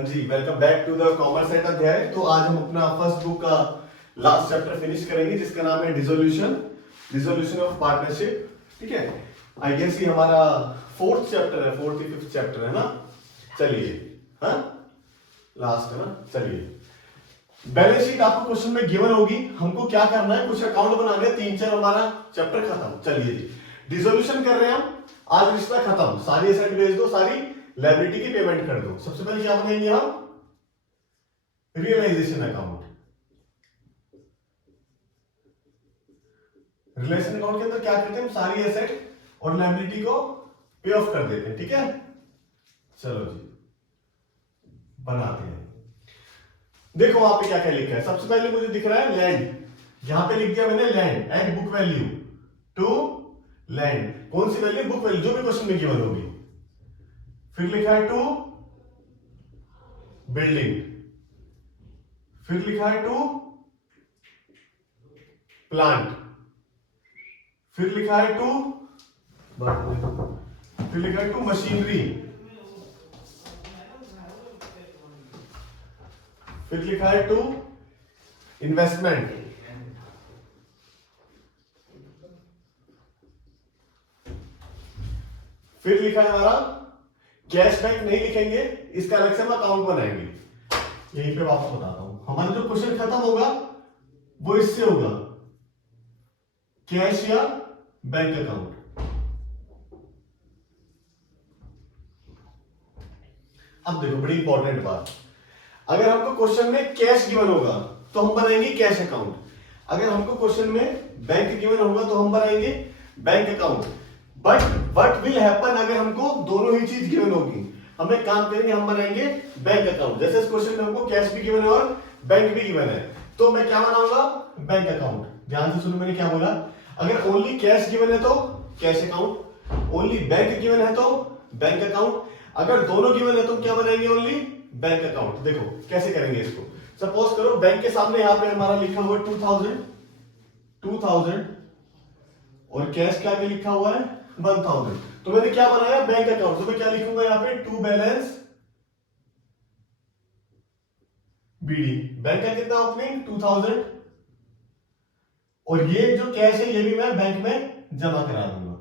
हाँ जी, welcome back to the commerce at Adhyay. तो आज हम अपना फर्स्ट बुक का लास्ट चैप्टर फिनिश करेंगे जिसका नाम है डिसोल्यूशन ऑफ पार्टनरशिप। ठीक है, आई गेस ये हमारा फोर्थ चैप्टर है, फोर्थ या फिफ्थ चैप्टर है ना। चलिए, हाँ लास्ट है ना। चलिए, बैलेंस शीट आपको क्वेश्चन में गिवन होगी, हमको क्या करना है, कुछ अकाउंट बनाने हैं, 3-4 हमारा चैप्टर खत्म। चलिए जी, डिसोल्यूशन कर रहे हैं हम। आज रिश्ता खत्म, सारी एसेट बेच दो, सारी लायबिलिटी की पेमेंट कर दो। सबसे पहले क्या बनाएंगे हम, रियलाइजेशन अकाउंट। रिलेशन अकाउंट के अंदर क्या करते हैं हम, सारी एसेट और लायबिलिटी को पे ऑफ कर देते हैं। ठीक है, चलो जी बनाते हैं। देखो वहां पे क्या क्या लिखा है। सबसे पहले मुझे दिख रहा है लैंड, यहां पे लिख दिया मैंने land at book value to land. कौन सी वैल्यू, बुक वैल्यू, जो भी क्वेश्चन में गिवन होगी। फिर लिखा है टू बिल्डिंग, फिर लिखा है टू प्लांट, फिर लिखा है टू, फिर लिखा है टू मशीनरी, फिर लिखा है टू इन्वेस्टमेंट, फिर लिखा है हमारा कैशबैक। नहीं लिखेंगे, इसका अलग से हम अकाउंट बनाएंगे। यहीं पे वापस बताता हूं, हमारा जो क्वेश्चन खत्म होगा वो इससे होगा, कैश या बैंक अकाउंट। अब देखो बड़ी इंपॉर्टेंट बात, अगर हमको क्वेश्चन में कैश गिवन होगा तो हम बनाएंगे कैश अकाउंट, अगर हमको क्वेश्चन में बैंक गिवन होगा तो हम बनाएंगे bank account. But what will happen, अगर हमको दोनों ही चीज गिवन होगी, हम एक काम करेंगे, हम बनाएंगे बैंक अकाउंट। जैसे इस क्वेश्चन में हमको कैश भी गिवन है और बैंक भी गिवन है, तो मैं क्या बनाऊंगा, बैंक अकाउंट। ध्यान से सुनो मैंने क्या बोला, अगर ओनली कैश गिवन है तो cash account, only bank given है तो बैंक अकाउंट, अगर दोनों गिवन है तो क्या बनाएंगे, ओनली बैंक अकाउंट। देखो कैसे करेंगे इसको। सपोज करो बैंक के सामने यहां पे हमारा लिखा हुआ है 2000 और कैश क्या लिखा हुआ है 1000, तो मैंने क्या बनाया, बैंक अकाउंट। तो मैं क्या लिखूंगा यहां पे, टू बैलेंस बीडी। बैंक का कितना ओपनिंग 2000, और ये जो कैश है ये भी मैं बैंक में जमा करा दूंगा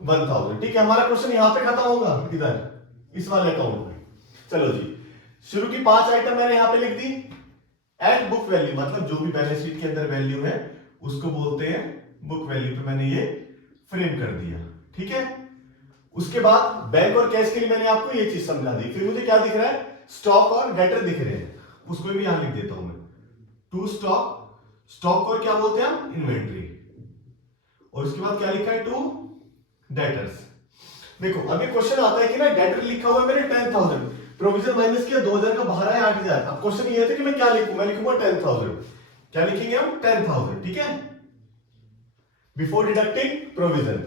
1000। ठीक है, हमारा क्वेश्चन यहां पे खत्म होगा, इधर इस वाले अकाउंट में। चलो जी, शुरू की 5 आइटम मैंने यहां पे लिख दी। एट बुक वैल्यू, मतलब जो भी बैलेंस शीट के अंदर वैल्यू है उसको बोलते हैं बुक वैल्यू, पे मैंने ये फ्रेम कर दिया। ठीक है, उसके बाद बैंक और कैश के लिए मैंने आपको ये चीज समझा दी। फिर मुझे क्या दिख रहा है, स्टॉक और डेटर दिख रहे हैं, उसको भी यहां लिख देता हूं मैं, टू स्टॉक। स्टॉक को क्या बोलते हैं हम, इन्वेंट्री। और उसके बाद क्या लिखा है, टू डेटर्स। देखो अभी क्वेश्चन आता है कि ना, डेटर लिखा हुआ है मैंने 10,000, प्रोविजन माइनस किया 2000 का बाहर आया 8000। अब क्वेश्चन ये है कि मैं क्या लिखूं, मैं लिखूंगा 10,000। क्या लिखेंगे हम, 10,000। ठीक है, बिफोर डिडक्टिंग प्रोविजन।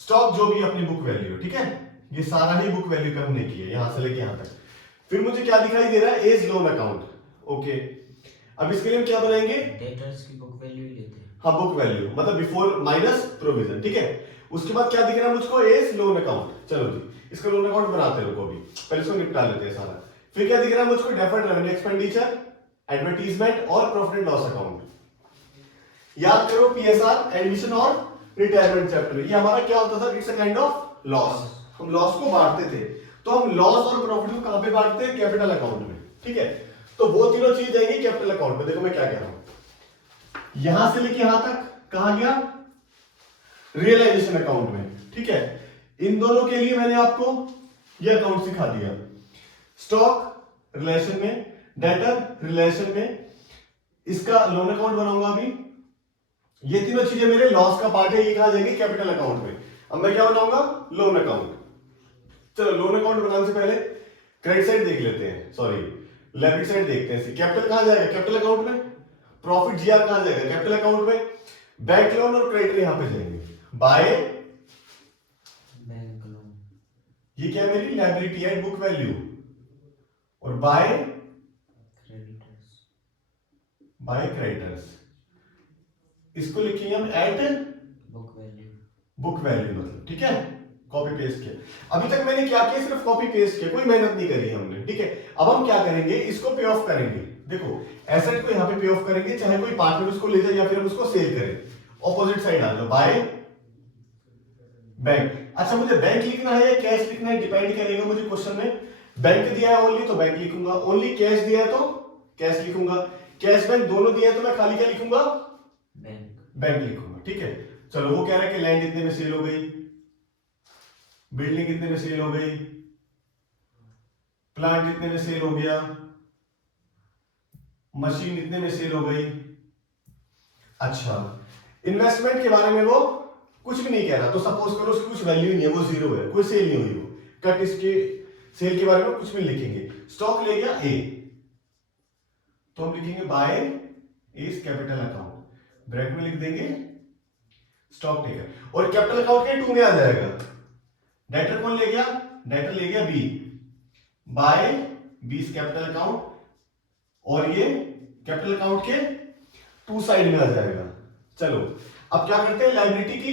स्टॉक जो भी अपनी बुक वैल्यू, ठीक है, ये सारा ही बुक वैल्यू पे हमने किया यहां से लेके यहां तक। फिर मुझे क्या दिखाई दे रहा है, एज लोन अकाउंट। ओके, अब इसके लिए हम क्या बनाएंगे, डेटर्स की बुक वैल्यू ही लेते हैं। हाँ बुक वैल्यू मतलब बिफोर माइनस प्रोविजन। ठीक है, उसके बाद क्या दिख रहा है मुझको, एज लोन अकाउंट। चलो जी, इसका लोन अकाउंट बनाते हैं, रुको अभी पहले इसको निपटा लेते हैं सारा। फिर क्या दिख रहा है मुझको, डेफर्ड रेवेन्यू एक्सपेंडिचर, एडवर्टीजमेंट और प्रॉफिट एंड लॉस अकाउंट। याद करो पीएसआर, एडमिशन और रिटायरमेंट चैप्टर, ये हमारा क्या होता था, it's a kind of loss. हम लॉस को बांटते थे, तो हम लॉस और प्रॉफिट को कहां पे बांटते हैं, कैपिटल अकाउंट में। ठीक है, तो वो तीनों चीज आएंगी कैपिटल अकाउंट में। देखो मैं क्या कह रहा हूं, यहां से लेके यहां तक कहां गया, रियलाइजेशन अकाउंट में। ठीक है, इन दोनों के लिए मैंने आपको यह अकाउंट सिखा दिया, स्टॉक रिलेशन में, डेटर रिलेशन में, इसका लोन अकाउंट बनाऊंगा अभी। ये तीनों चीजें मेरे लॉस का पार्ट है, ये कहा जाएंगे कैपिटल अकाउंट में। अब मैं क्या बनाऊंगा, लोन अकाउंट। चलो लोन अकाउंट बनाने से पहले क्रेडिट साइड देख लेते हैं, सॉरी डेबिट साइड देखते हैं। कैपिटल कहां जाएगा, कैपिटल अकाउंट में। प्रॉफिट जीआर कहां जाएगा, कैपिटल अकाउंट में। बैंक लोन और क्रेडिट यहां पे जाएंगे, बाय बैंक लोन, ये क्या मेरी लायबिलिटी है बुक वैल्यू, और बाय क्रेडिटर्स, बाय क्रेडिटर्स। इसको लिखेंगे हम at book value. Book value मतलब। ठीक है, कॉपी पेस्ट किया। अभी तक मैंने क्या किया, सिर्फ कॉपी पेस्ट किया, कोई मेहनत नहीं करी हमने, ठीक है। अब हम क्या करेंगे, इसको पे ऑफ करेंगे। देखो एसेट को यहाँ पे पे ऑफ करेंगे, चाहे कोई पार्टनर उसको ले जाए या फिर हम उसको सेल करें। ऑपोजिट साइड आ लो, बाय बैंक। अच्छा मुझे बैंक लिखना है या कैश लिखना है डिपेंड करेगा मुझे क्वेश्चन में। बैंक दिया है ओनली तो बैंक लिखूंगा, ओनली कैश दिया है तो कैश लिखूंगा, कैश बैंक दोनों दिया है तो मैं खाली क्या लिखूंगा, बैंक लिखूंगा, ठीक है। चलो वो कह रहा है कि लैंड इतने में सेल हो गई, बिल्डिंग कितने में सेल हो गई, प्लांट इतने में सेल हो गया, मशीन इतने में सेल हो गई। अच्छा इन्वेस्टमेंट के बारे में वो कुछ भी नहीं कह रहा, तो सपोज करो उसकी कुछ वैल्यू नहीं है, वो जीरो है, कोई सेल नहीं हुई, वो कट इसके सेल के बारे में कुछ भी लिखेंगे। स्टॉक ले गया ए, तो हम लिखेंगे by A's capital account, bracket में लिख देंगे स्टॉक टेकर, और कैपिटल अकाउंट के टू में आ जाएगा। डेटर कौन ले गया, डेटर ले गया B, by B is capital account, और ये कैपिटल अकाउंट के टू साइड में आ जाएगा। चलो अब क्या करते हैं, लायबिलिटी की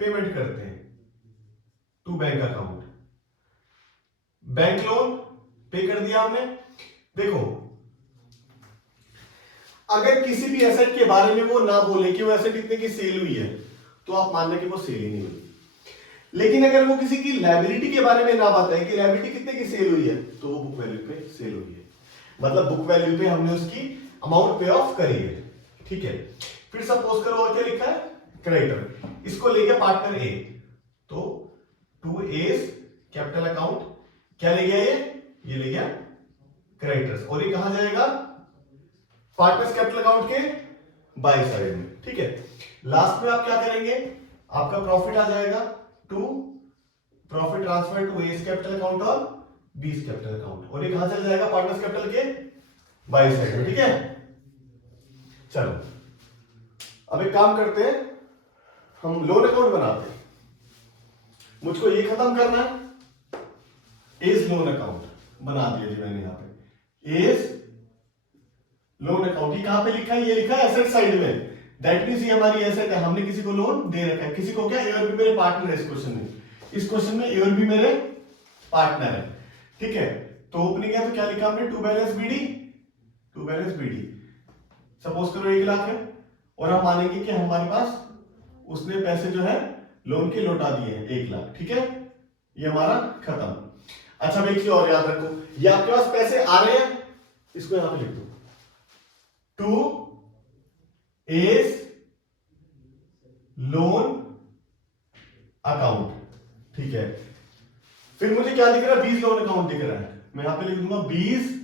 पेमेंट करते हैं to bank account. Bank loan pay कर दिया हमने। देखो अगर किसी भी एसेट के बारे में वो ना बोले कि वो एसेट इतने की सेल हुई है, तो आप मान लें कि वो सेल ही नहीं हुई। लेकिन अगर वो किसी की लायबिलिटी के बारे में ना बताए कि लायबिलिटी कितने की सेल हुई है, तो वो बुक वैल्यू पे सेल हुई है, मतलब बुक वैल्यू पे हमने उसकी अमाउंट पे ऑफ करी है, ठीक है। फिर सपोज करो और क्या लिखा है, क्रेडिटर, इसको ले गया पार्टनर ए, तो टू एज कैपिटल अकाउंट क्या ले गया, ये ले गया क्रेडिटर्स, और ये कहां जाएगा, पार्टनर्स कैपिटल अकाउंट के बाई साइड में, ठीक है। लास्ट में आप क्या करेंगे, आपका प्रॉफिट आ जाएगा to profit transfer to A's capital account और बीस कैपिटल अकाउंट, और ये कहां चल जाएगा, पार्टनर्स कैपिटल के बाई साइड में, ठीक है। चलो अब एक काम करते हैं, हम लोन अकाउंट बनाते हैं। मुझको ये खत्म करना है, एज लोन अकाउंट बना दिया जी मैंने, यहां पे एज लोन अकाउंट, ये कहां पे लिखा है, ये लिखा है एसेट साइड में, दैट मींस ये हमारी एसेट है, हमने किसी को लोन दे रखा है, किसी को क्या, ए और बी मेरे पार्टनर है इस क्वेश्चन में, इस क्वेश्चन में ए और बी मेरे पार्टनर है, ठीक है। तो ओपनिंग है तो क्या लिखा हमने, to balance BD, to balance BD, suppose करो 1 लाख है, और हम मानेंगे कि हमारे पास उसने पैसे जो है लोन के लौटा दिए हैं 1 लाख, ठीक है, ये हमारा खत्म। अच्छा एक चीज और याद रखो, ये आपके पास पैसे आ रहे हैं, इसको यहां पे लिख दो, टू एज लोन अकाउंट, ठीक है। फिर मुझे क्या दिख रहा है, बीज लोन अकाउंट दिख रहा है, मैं यहां पे लिख दूंगा बीज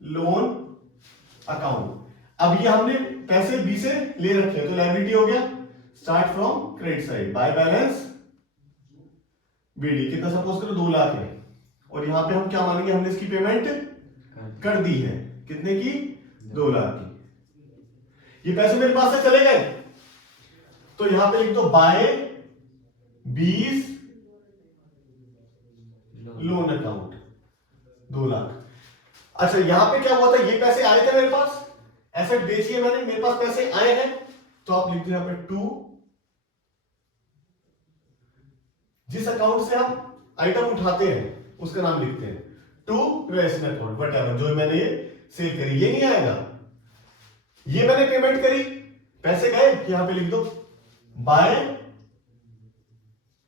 लोन अकाउंट। अब ये हमने पैसे बी से ले रखे हैं, तो लायबिलिटी हो गया, start from credit side, by balance BD, कितना सपोज करो 2 लाख है, और यहां पे हम क्या मानेंगे, हमने इसकी पेमेंट कर दी है, कितने की, 2 लाख की। ये पैसे मेरे पास से चले गए, तो यहां पे लिख दो बाय बीज लोन अकाउंट 2 लाख। अच्छा यहां पे क्या हुआ था, ये पैसे आए थे मेरे पास, एसेट बेची है मैंने, मेरे पास पैसे आए हैं, तो आप लिख दो यहां पे टू, जिस अकाउंट से हम आइटम उठाते हैं उसका नाम लिखते हैं, टू ट्रेडिशनल अकाउंट, व्हाटएवर, जो मैंने ये सेल करी, ये नहीं आएगा, ये मैंने पेमेंट करी, पैसे गए, यहां पे लिख दो बाय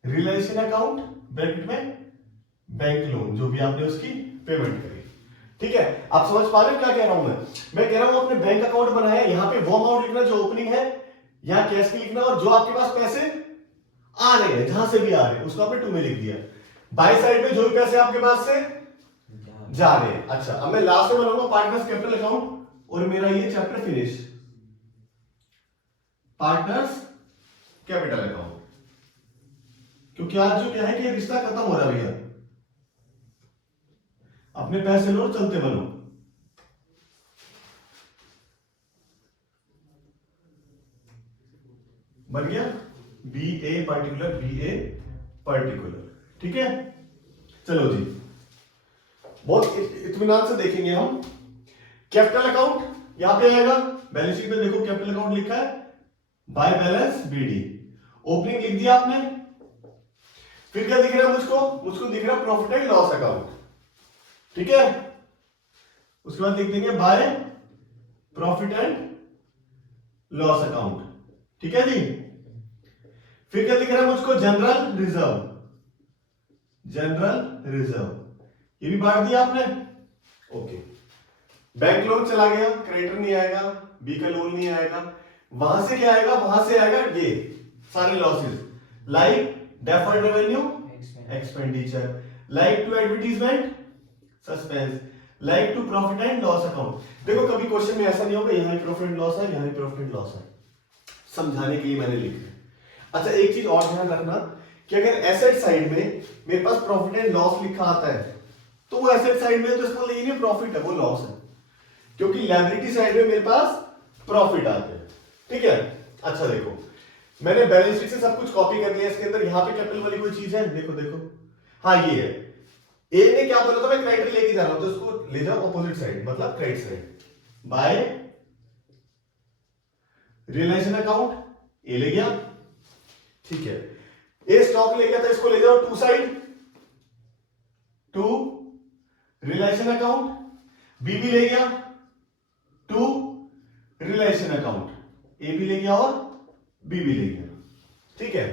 रिलेशन अकाउंट, ब्रैकेट में बैंक लोन, जो भी आपने उसकी पेमेंट करी, ठीक है। आप समझ पा रहे हो क्या कह रहा हूं मैं कह रहा हूं अपने बैंक अकाउंट बनाया, यहां पे वो अमाउंट लिखना जो ओपनिंग है, यहां कैश की लिखना, और जो आपके पास पैसे आ रहे हैं, जहां से भी आ रहे हैं उसको आपने टू में लिख दिया, बाय साइड में जो भी पैसे आपके पास से जा रहे हैं। अच्छा अब मैं लास्ट में बनाऊंगा पार्टनर्स कैपिटल अकाउंट, और मेरा ये chapter finish, partners capital account, क्योंकि आज जो क्या है कि रिश्ता खत्म हो रहा है भैया, अपने पैसे लो चलते बनो। बन गया B A particular, B A particular, ठीक है। चलो जी बहुत इत्मीनान से देखेंगे हम। कैपिटल अकाउंट यहां पे आएगा, बैलेंस शीट में देखो कैपिटल अकाउंट लिखा है बाय बैलेंस बीडी, ओपनिंग लिख दिया आपने फिर क्या दिख रहा है मुझको दिख रहा है प्रॉफिट एंड लॉस अकाउंट, ठीक है। उसके बाद लिख देंगे by profit and loss account, ठीक है जी। फिर क्या दिख रहा है मुझको, जनरल रिजर्व, ये भी बांट दिया आपने, ओके। बैंक लोन चला गया, क्रेडिटर नहीं आएगा, बी का लोन नहीं आएगा, वहां से क्या आएगा, वहां से आएगा ये सारे losses, like deferred revenue expenditure, like to advertisement suspense, like to profit and loss account. देखो कभी क्वेश्चन में ऐसा नहीं होगा यहां प्रॉफिट एंड लॉस है, यहां प्रॉफिट एंड लॉस है, समझाने के लिए मैंने लिखा है। अच्छा एक चीज और ध्यान रखना कि अगर एसेट साइड में मेरे पास प्रॉफिट एंड लॉस लिखा आता है तो वो एसेट साइड में, तो इसका मतलब ये नहीं प्रॉफिट है, वो लॉस है, क्योंकि लायबिलिटी साइड में मेरे पास प्रॉफिट आते हैं, ठीक है। अच्छा देखो मैंने बैलेंस शीट से सब कुछ कॉपी कर लिया, इसके अंदर यहां पे कैपिटल वाली कोई चीज है, देखो देखो, हाँ ये है। ए ने क्या बोला था, मैं क्रेडिटर लेके जा रहा हूं, तो इसको ले जाओ अपोजिट साइड, मतलब credit side, by realisation account, ए ले गया, ठीक है। ए स्टॉक ले गया था, इसको ले जाओ to side, to realisation account, B भी ले गया टू रियलाइजेशन अकाउंट, ए भी ले गया और बी भी ले गया, ठीक है।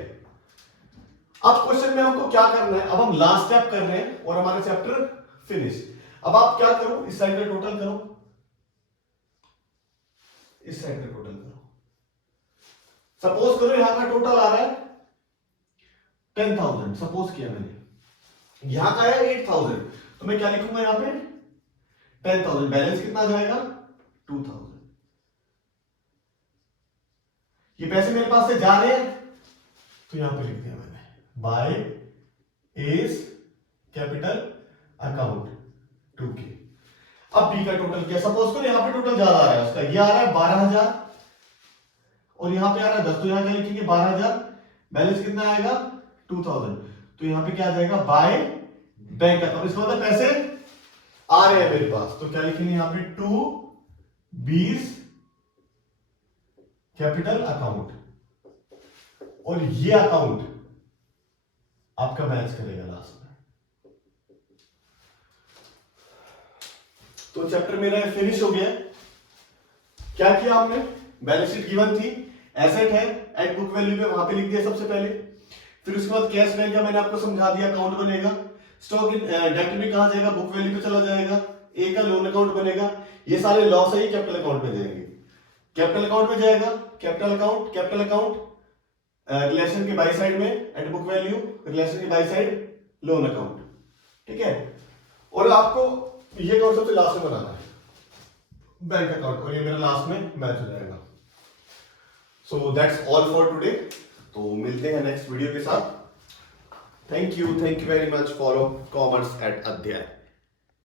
अब क्वेश्चन में हमको क्या करना है, अब हम लास्ट स्टेप कर रहे हैं और हमारा चैप्टर फिनिश। अब आप क्या करो, इस साइड का टोटल करो, इस साइड का टोटल करो। सपोज करो यहां का टोटल आ रहा है 10,000, सपोज किया मैंने, यहां का है 8,000, तो मैं क्या लिखूंगा यहां पे 10,000, बैलेंस कितना जाएगा 2,000। ये पैसे मेरे पास से जा रहे हैं तो यहां पे लिख दिया मैंने by S capital account 2K। अब बी का टोटल क्या, सपोज करो यहां पे टोटल ज्यादा आ रहा है उसका, ये आ रहा है 12,000 और यहां पे आ रहा है 10, तो यहां क्या लिखेंगे 12,000, बैलेंस कितना आएगा 2,000, तो यहां पे क्या आ जाएगा बाय बैंक अकाउंट, इसका मतलब पैसे आ रहे हैं मेरे पास, तो क्या लिखेंगे यहां पे 2 बीस कैपिटल अकाउंट, और ये अकाउंट आपका मैच करेगा लास्ट में। तो चैप्टर मेरा फिनिश हो गया। क्या किया आपने, बैलेंस शीट गिवन थी, एसेट है, एट बुक वैल्यू पे वहां पे लिख दिया सबसे पहले, फिर उसके बाद कैश बनेगा, मैंने आपको समझा दिया, अकाउंट बनेगा, स्टॉक इन डेट में कहां जाएगा, बुक वैल्यू पे चला जाएगा, ए का लोन अकाउंट बनेगा, ये सारे लॉस है ये कैपिटल अकाउंट में जाएंगे, कैपिटल अकाउंट में जाएगा, कैपिटल अकाउंट रिलेशन के बाई साइड में एट बुक वैल्यू, रिलेशन के बाई साइड लोन अकाउंट, ठीक है। और आपको ये कौन सबसे लास्ट में बनाना है, बैंक अकाउंट, और ये मेरा लास्ट में मैच हो जाएगा। So that's all for today, तो मिलते हैं नेक्स्ट वीडियो के साथ। Thank you very much for commerce at अध्याय।